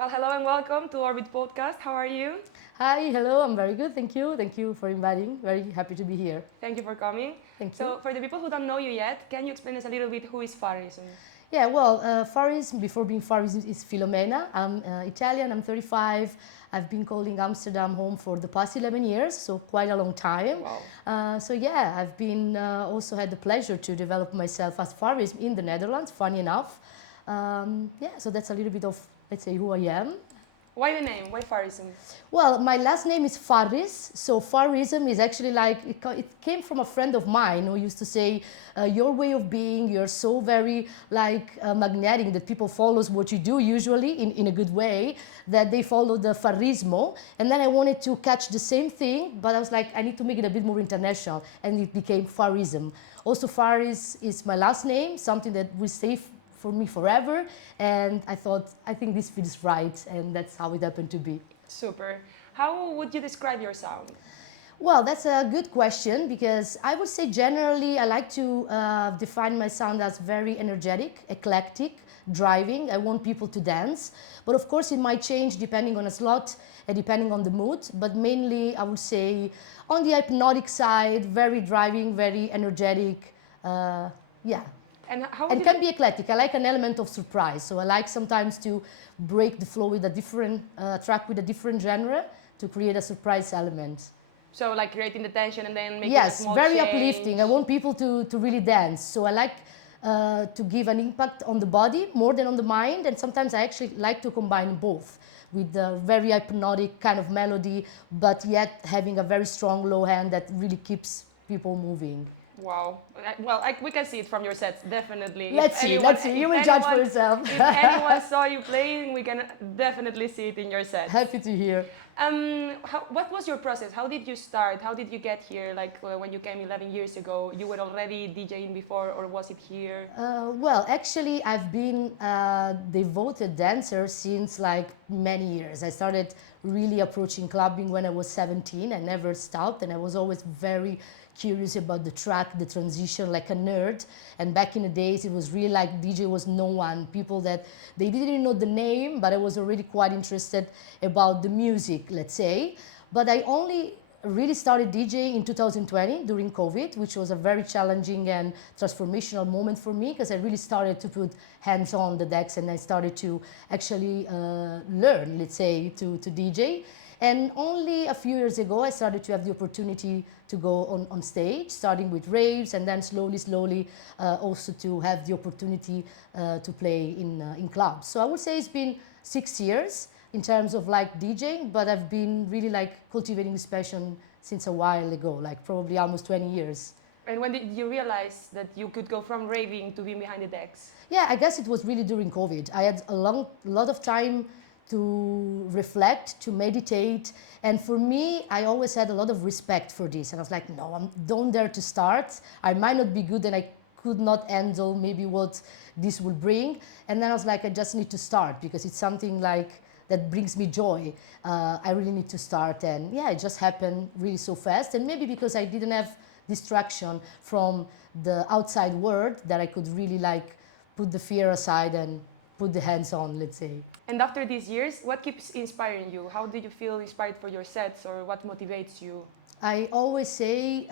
Well, hello and welcome to Orbit Podcast. How are you? Hi, hello, I'm very good, thank you. Thank you for inviting. Very happy to be here. Thank you for coming. Thank you. So, for the people who don't know you yet, can you explain us a little bit who is Pharrism? Yeah, well, Pharrism, before being Pharrism, is Filomena. I'm Italian, I'm 35. I've been calling Amsterdam home for the past 11 years, so quite a long time. Wow. So yeah, I've been also had the pleasure to develop myself as Pharrism in the Netherlands, funny enough. Yeah, so that's a little bit of, let's say, who I am. Why the name? Why Pharrism? Well, my last name is Farris, so Pharrism is actually like, it came from a friend of mine who used to say, your way of being, you're so very like magnetic that people follows what you do usually in a good way, that they follow the Pharrismo. And then I wanted to catch the same thing, but I was like, I need to make it a bit more international, and it became Pharrism. Also, Faris is my last name, something that will stay for me forever, and I think this feels right, and that's how it happened to be. Super. How would you describe your sound? Well, that's a good question, because I would say generally I like to define my sound as very energetic, eclectic, driving. I want people to dance, but of course it might change depending on a slot and depending on the mood, but mainly I would say on the hypnotic side, very driving, very energetic, yeah. And how would And you can be eclectic. I like an element of surprise. So I like sometimes to break the flow with a different track with a different genre to create a surprise element. so like creating the tension and then making a Yes, small very change? uplifting. I want people to really dance. So I like to give an impact on the body more than on the mind. And sometimes I actually like to combine both with a very hypnotic kind of melody, but yet having a very strong low hand that really keeps people moving. Wow. Well, we can see it from your sets, definitely. Let's see. You will judge for yourself. If anyone saw you playing, we can definitely see it in your sets. Happy to hear. What was your process? How did you start? How did you get here? Like when you came 11 years ago, you were already DJing before, or was it here? Well, actually, I've been a devoted dancer since like many years. I started really approaching clubbing when I was 17. I never stopped, and I was always very curious about the track, the transition, like a nerd. And back in the days, it was really like DJ was no one. People that they didn't even know the name, but I was already quite interested about the music, let's say. But I only really started DJing in 2020 during COVID, which was a very challenging and transformational moment for me, because I really started to put hands on the decks, and I started to actually learn, let's say, to DJ. And only a few years ago, I started to have the opportunity to go on stage, starting with raves, and then slowly, also to have the opportunity to play in clubs. So I would say it's been 6 years in terms of like DJing, but I've been really like cultivating this passion since a while ago, like probably almost 20 years. And when did you realize that you could go from raving to being behind the decks? Yeah, I guess it was really during COVID. I had a lot of time to reflect, to meditate. And for me, I always had a lot of respect for this. And I was like, no, I don't dare to start. I might not be good, and I could not handle maybe what this will bring. And then I was like, I just need to start, because it's something like that brings me joy. I really need to start. And yeah, it just happened really so fast. And maybe because I didn't have distraction from the outside world, that I could really like put the fear aside and put the hands on, let's say. And after these years, what keeps inspiring you? How do you feel inspired for your sets, or what motivates you? I always say,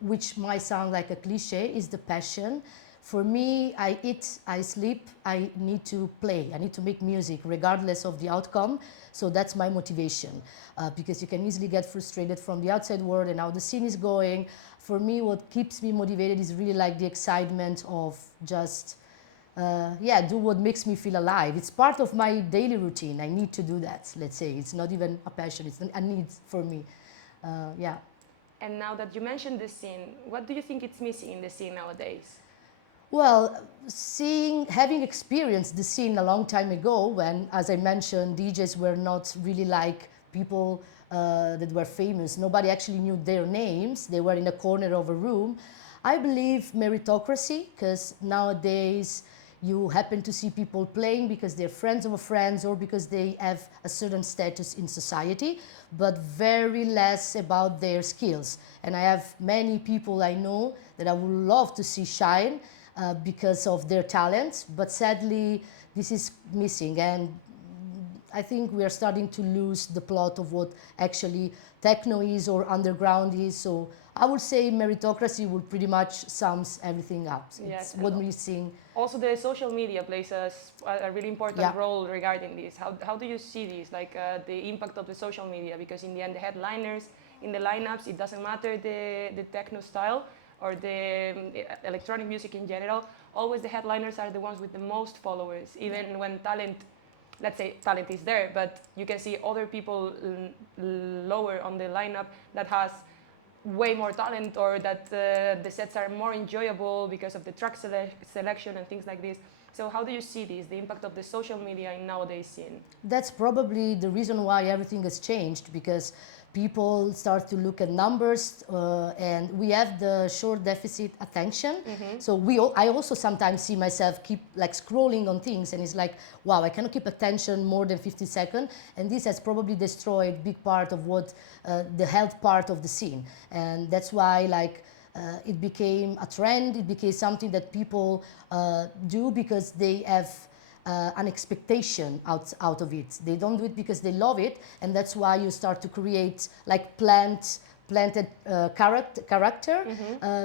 which might sound like a cliche, is the passion. For me, I eat, I sleep, I need to play, I need to make music regardless of the outcome. So that's my motivation, because you can easily get frustrated from the outside world and how the scene is going. For me, what keeps me motivated is really like the excitement of just do what makes me feel alive. It's part of my daily routine. I need to do that, let's say. It's not even a passion, it's a need for me. Yeah. And now that you mentioned the scene, what do you think it's missing in the scene nowadays? Well, having experienced the scene a long time ago, when, as I mentioned, DJs were not really like people that were famous. Nobody actually knew their names. They were in a corner of a room. I believe meritocracy, because nowadays you happen to see people playing because they're friends of friends, or because they have a certain status in society, but very less about their skills. And I have many people I know that I would love to see shine because of their talents, but sadly this is missing. And I think we are starting to lose the plot of what actually techno is or underground is. So I would say meritocracy would pretty much sums everything up. Yes, It's and what we're seeing. also the social media plays a really important Yeah. role regarding this. How do you see this, like the impact of the social media? Because in the end, the headliners in the lineups, it doesn't matter the techno style or the electronic music in general. Always the headliners are the ones with the most followers, even when talent, let's say talent is there, but you can see other people lower on the lineup that has way more talent, or that the sets are more enjoyable because of the track selection and things like this. So how do you see this, the impact of the social media in nowadays scene? That's probably the reason why everything has changed, because people start to look at numbers, and we have the short deficit attention. So I also sometimes see myself keep like scrolling on things, and it's like, wow, I cannot keep attention more than 50 seconds, and this has probably destroyed big part of what the health part of the scene. And that's why like it became a trend, it became something that people do because they have an expectation out of it. They don't do it because they love it, and that's why you start to create like planted character.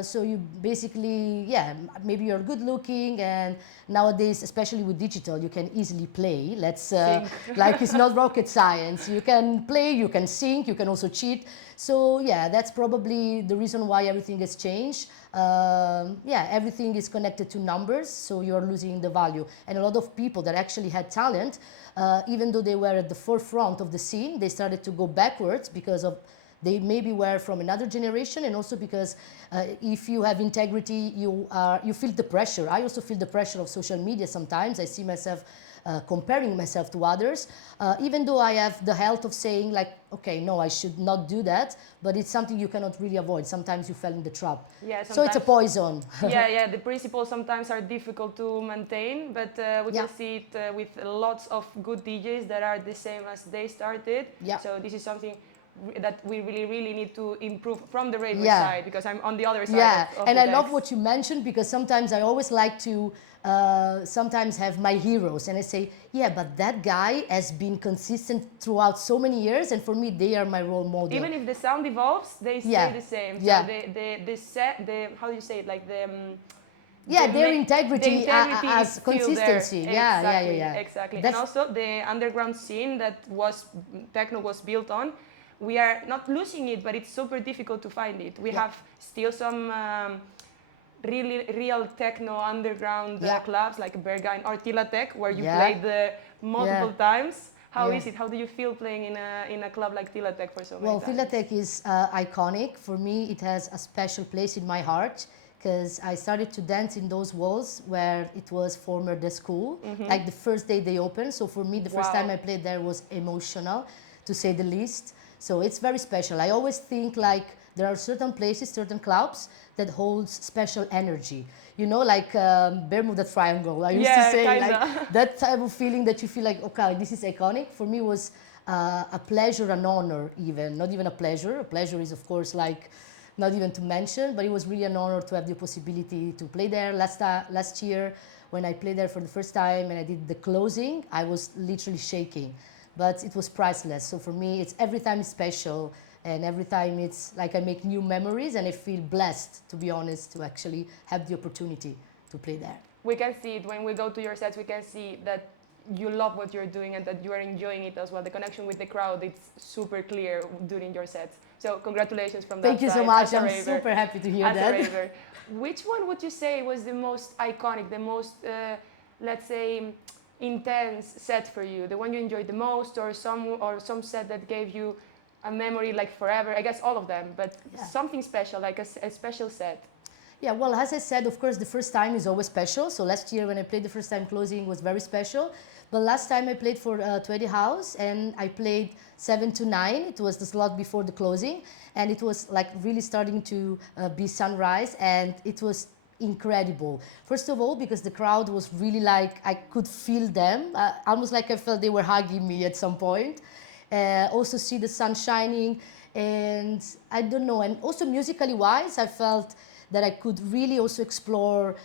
So you basically, yeah, maybe you're good looking, and nowadays, especially with digital, you can easily play. Like it's not rocket science. You can play, you can sing, you can also cheat. So yeah, that's probably the reason why everything has changed. Yeah, everything is connected to numbers, so you're losing the value. And a lot of people that actually had talent, even though they were at the forefront of the scene, they started to go backwards because of they maybe were from another generation, and also because if you have integrity, you feel the pressure. I also feel the pressure of social media sometimes. I see myself comparing myself to others, even though I have the health of saying like, okay, no, I should not do that, but it's something you cannot really avoid. Sometimes you fell in the trap. Yeah, So it's a poison. Yeah, the principles sometimes are difficult to maintain, but we Yeah. can see it with lots of good DJs that are the same as they started. Yeah. So this is something that we really need to improve from the raver Yeah. side, because I'm on the other side Yeah, of and the I love decks. what you mentioned, because sometimes I always like to sometimes have my heroes, and I say, yeah, but that guy has been consistent throughout so many years, and for me, they are my role model. Even if the sound evolves, they stay Yeah. the same. So Yeah. the set, the how do you say it, like the Yeah, the their ma- integrity, the integrity as is still consistency. there. Yeah, Exactly, yeah. exactly. And That's, also the underground scene that was techno was built on, we are not losing it, but it's super difficult to find it. We Yeah. have still some really real techno underground Yeah. clubs like Berghain or Tilatec, where you Yeah. played multiple times. How Yeah. is it? How do you feel playing in a club like Tilatec for so many well, times? Philatech is iconic. For me, it has a special place in my heart, because I started to dance in those walls where it was former the school, like the first day they opened. So for me, the first Wow. time I played there was emotional, to say the least. So it's very special. I always think like there are certain places, certain clubs that holds special energy. You know, like Bermuda Triangle. I used to Yeah, say kinda. like that type of feeling that you feel like, okay, this is iconic. For me, was a pleasure, an honor, even not even a pleasure. A pleasure is, of course, like not even to mention, but it was really an honor to have the possibility to play there. Last year, when I played there for the first time and I did the closing, I was literally shaking, but it was priceless. So for me, it's every time is special, and every time it's like I make new memories, and I feel blessed, to be honest, to actually have the opportunity to play there. We can see it when we go to your sets. We can see that you love what you're doing and that you are enjoying it as well. The connection with the crowd, it's super clear during your sets. So congratulations from that Thank you side. so much. As a I'm raver. super happy to hear As that. a raver. Which one would you say was the most iconic, the most, let's say, intense set for you? The one you enjoyed the most, or some set that gave you a memory like forever? I guess all of them, but something special, like a special set. Yeah, well, as I said, of course, the first time is always special. So last year when I played the first time closing was very special. But last time I played for 20 House, and I played 7 to 9. It was the slot before the closing. And it was like really starting to be sunrise, and it was incredible. First of all, because the crowd was really like, I could feel them, almost like I felt they were hugging me at some point. Also see the sun shining, and I don't know, and also musically wise, I felt that I could really also explore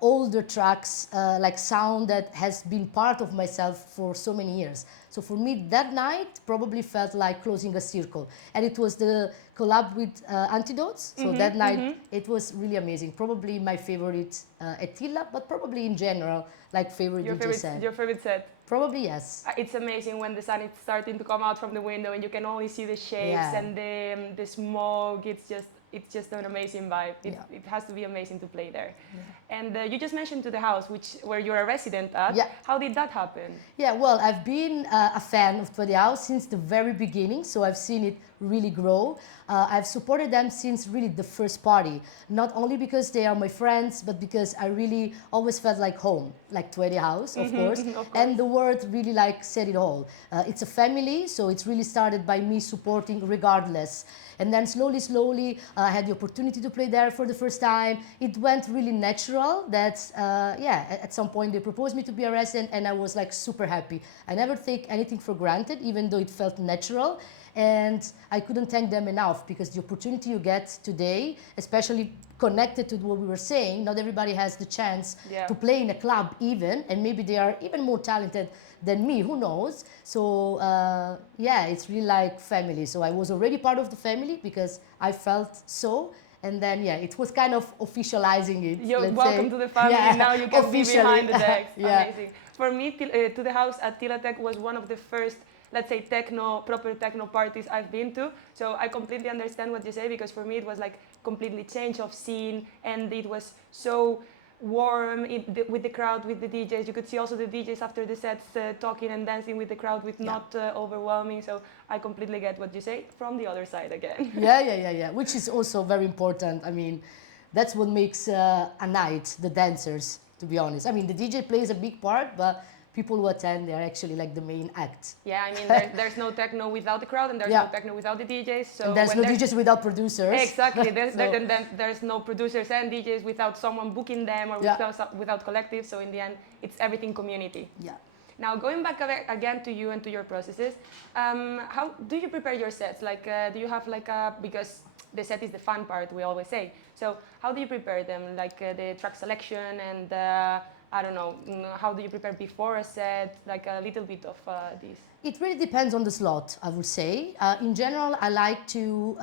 older tracks, like sound that has been part of myself for so many years. So for me, that night probably felt like closing a circle. And it was the collab with Antidotes. So that night, it was really amazing. Probably my favorite at Tilla, but probably in general, like favorite DJ set. Your favorite set. Probably yes. It's amazing when the sun is starting to come out from the window and you can only see the shapes Yeah. and the smoke. It's just an amazing vibe. It has to be amazing to play there. Yeah. And you just mentioned to the house, where you're a resident at. Yeah. How did that happen? Yeah, well, I've been a fan of 20 House since the very beginning, so I've seen it really grow. I've supported them since really the first party, not only because they are my friends, but because I really always felt like home, like 20 House, of course. Of course. And the word really like said it all. It's a family, so it's really started by me supporting regardless. And then slowly, I had the opportunity to play there for the first time. It went really natural. That at some point they proposed me to be a resident, and I was like super happy. I never take anything for granted, even though it felt natural. And I couldn't thank them enough, because the opportunity you get today, especially connected to what we were saying, not everybody has the chance to play in a club even, and maybe they are even more talented than me, who knows. So it's really like family. So I was already part of the family because I felt so. And then, it was kind of officializing it. You're welcome to the family. Now you can be behind the decks. Yeah. Amazing. For me, To the House at Tilatec was one of the first, let's say, proper techno parties I've been to. So I completely understand what you say, because for me it was like completely change of scene, and it was so warm with the crowd, with the DJs. You could see also the DJs after the sets talking and dancing with the crowd, with not overwhelming. So I completely get what you say from the other side again. Yeah. Which is also very important. I mean, that's what makes a night, the dancers, to be honest. I mean, the DJ plays a big part, but people who attend, they are actually like the main act. Yeah, I mean, there's no techno without the crowd, and there's no techno without the DJs. So and there's no DJs without producers. Exactly. There's no producers and DJs without someone booking them, or without collective. So in the end, it's everything community. Yeah. Now, going back again to you and to your processes, how do you prepare your sets? Like, do you have like because the set is the fun part, we always say. So how do you prepare them? Like the track selection and I don't know, how do you prepare before a set? Like a little bit of this. It really depends on the slot, I would say. In general, I like to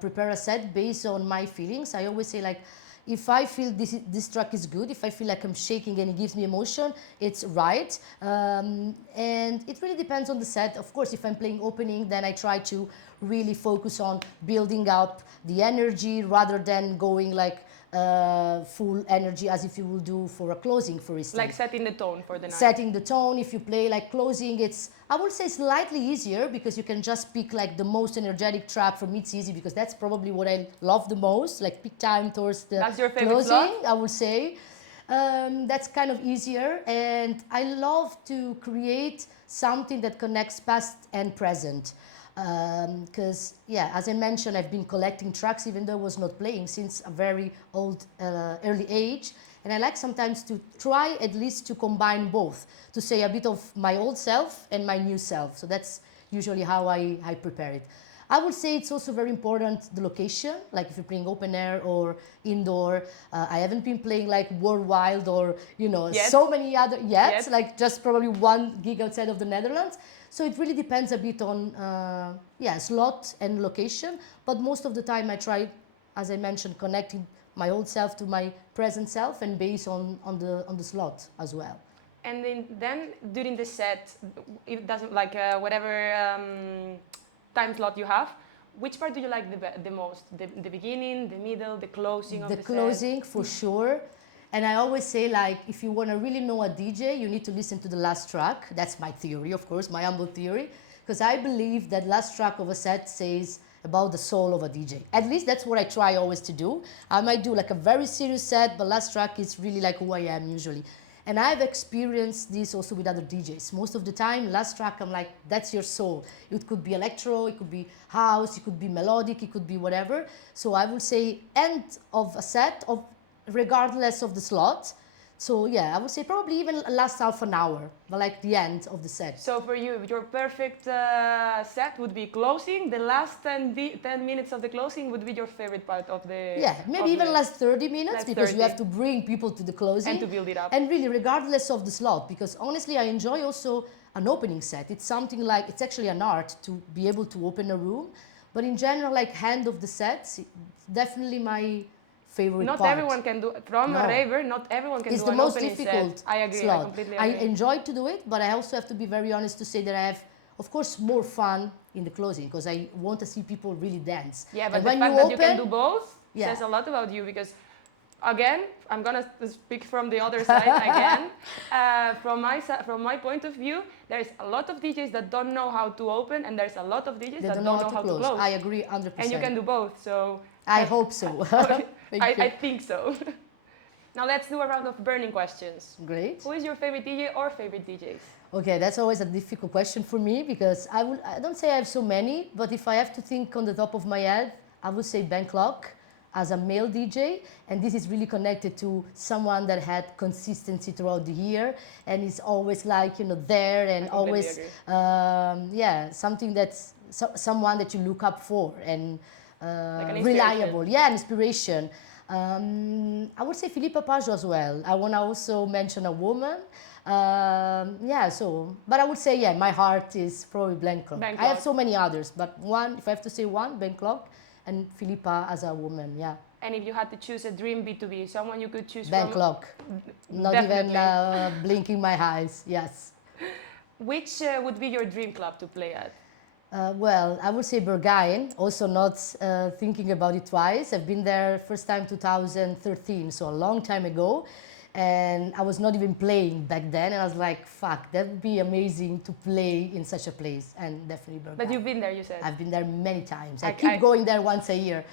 prepare a set based on my feelings. I always say, like, if I feel this track is good, if I feel like I'm shaking and it gives me emotion, it's right. And it really depends on the set. Of course, if I'm playing opening, then I try to really focus on building up the energy rather than going like full energy as if you will do for a closing, for instance. Like setting the tone for the night. Setting the tone. If you play like closing, it's, I would say, slightly easier because you can just pick like the most energetic track. For me, it's easy because that's probably what I love the most, like pick time towards the that's your favorite closing, slot? I would say. That's kind of easier, and I love to create something that connects past and present. Because as I mentioned, I've been collecting tracks even though I was not playing since a very early age, and I like sometimes to try at least to combine both, to say a bit of my old self and my new self. So that's usually how I prepare it. I would say it's also very important the location, like if you're playing open air or indoor. I haven't been playing like Worldwide or so many other yet, like just probably 1 gig outside of the Netherlands. So it really depends a bit on slot and location, but most of the time I try, as I mentioned, connecting my old self to my present self and based on the slot as well. And then during the set, it doesn't like whatever time slot you have. Which part do you like the most? The beginning, the middle, the closing of the set? The closing, for sure. And I always say, like, if you want to really know a DJ, you need to listen to the last track. That's my theory, of course, my humble theory. Because I believe that last track of a set says about the soul of a DJ. At least that's what I try always to do. I might do like a very serious set, but last track is really like who I am usually. And I've experienced this also with other DJs. Most of the time, last track, I'm like, that's your soul. It could be electro, it could be house, it could be melodic, it could be whatever. So I would say end of a set, regardless of the slot, So yeah, I would say probably even last half an hour, but like the end of the set. So for you, your perfect set would be closing. The last 10 minutes of the closing would be your favorite part of the. Yeah, maybe even last 30 minutes last because you 30. have to bring people to the closing. And to build it up. And really, regardless of the slot, because honestly, I enjoy also an opening set. It's something like, it's actually an art to be able to open a room. But in general, like hand of the sets, definitely my favorite Not part. everyone can do from No. a raver. Not everyone can It's do the an most opening difficult set. I agree. slot. I completely I agree. enjoy to do it, but I also have to be very honest to say that I have, of course, more fun in the closing because I want to see people really dance. Yeah, but And the when fact you that open, you can do both Yeah. says a lot about you because, again, I'm gonna speak from the other side again. From my point of view, there's a lot of DJs that don't know how to open, and there's a lot of DJs they that don't know how to close. I agree 100%. And you can do both. So I hope so. Thank you. I think so. Now let's do a round of burning questions. Great. Who is your favorite DJ or favorite DJs? Okay, that's always a difficult question for me because I don't say I have so many, but if I have to think on the top of my head, I would say Ben Clock as a male DJ, and this is really connected to someone that had consistency throughout the year and is always like, you know, there and always, something that's someone that you look up for and Like an reliable, yeah, an inspiration. I would say Philippa Pajo as well. I want to also mention a woman. But I would say, yeah, my heart is probably Ben Clock. Ben I have Clock. so many others, but one, if I have to say one, Ben Clock and Philippa as a woman, yeah. And if you had to choose a dream B2B, someone you could choose Ben from... Clock. Not Definitely. even blinking my eyes, yes. Which would be your dream club to play at? Well, I would say Berghain, also not thinking about it twice. I've been there first time 2013, so a long time ago. And I was not even playing back then. And I was like, fuck, that would be amazing to play in such a place. And definitely Berghain. But you've been there, you said. I've been there many times. I I keep going there once a year,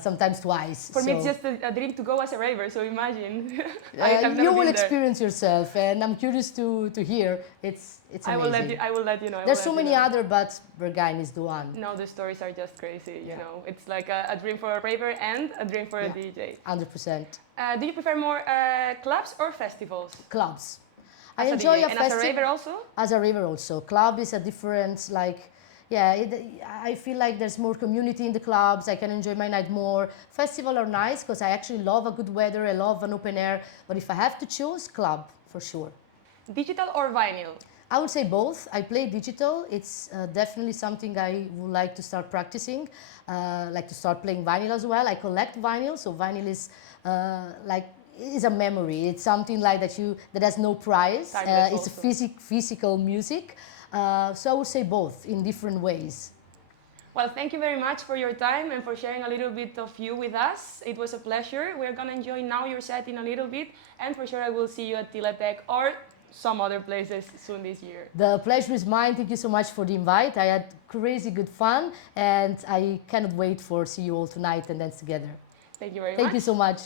sometimes twice. For me, it's just a dream to go as a raver, so imagine. You will experience yourself, and I'm curious to hear. It's amazing. I will let you know. There's so many other, but Berghain is the one. No, the stories are just crazy, you know. It's like a dream for a raver and a dream for a DJ. 100%. Do you prefer more clubs or festivals? Clubs. As I enjoy a DJ. And as a raver also? As a raver also. Club is a different, like, I feel like there's more community in the clubs. I can enjoy my night more. Festival are nice because I actually love a good weather. I love an open air. But if I have to choose, club for sure. Digital or vinyl? I would say both. I play digital. It's definitely something I would like to start practicing. Like to start playing vinyl as well. I collect vinyl, so vinyl is is a memory. It's something like that has no price. It's a physical music. So I would say both in different ways. Well, thank you very much for your time and for sharing a little bit of you with us. It was a pleasure. We're going to enjoy now your set in a little bit, and for sure I will see you at Tiletec or some other places soon this year. The pleasure is mine. Thank you so much for the invite. I had crazy good fun, and I cannot wait for see you all tonight and dance together. Thank you very much. Thank you so much.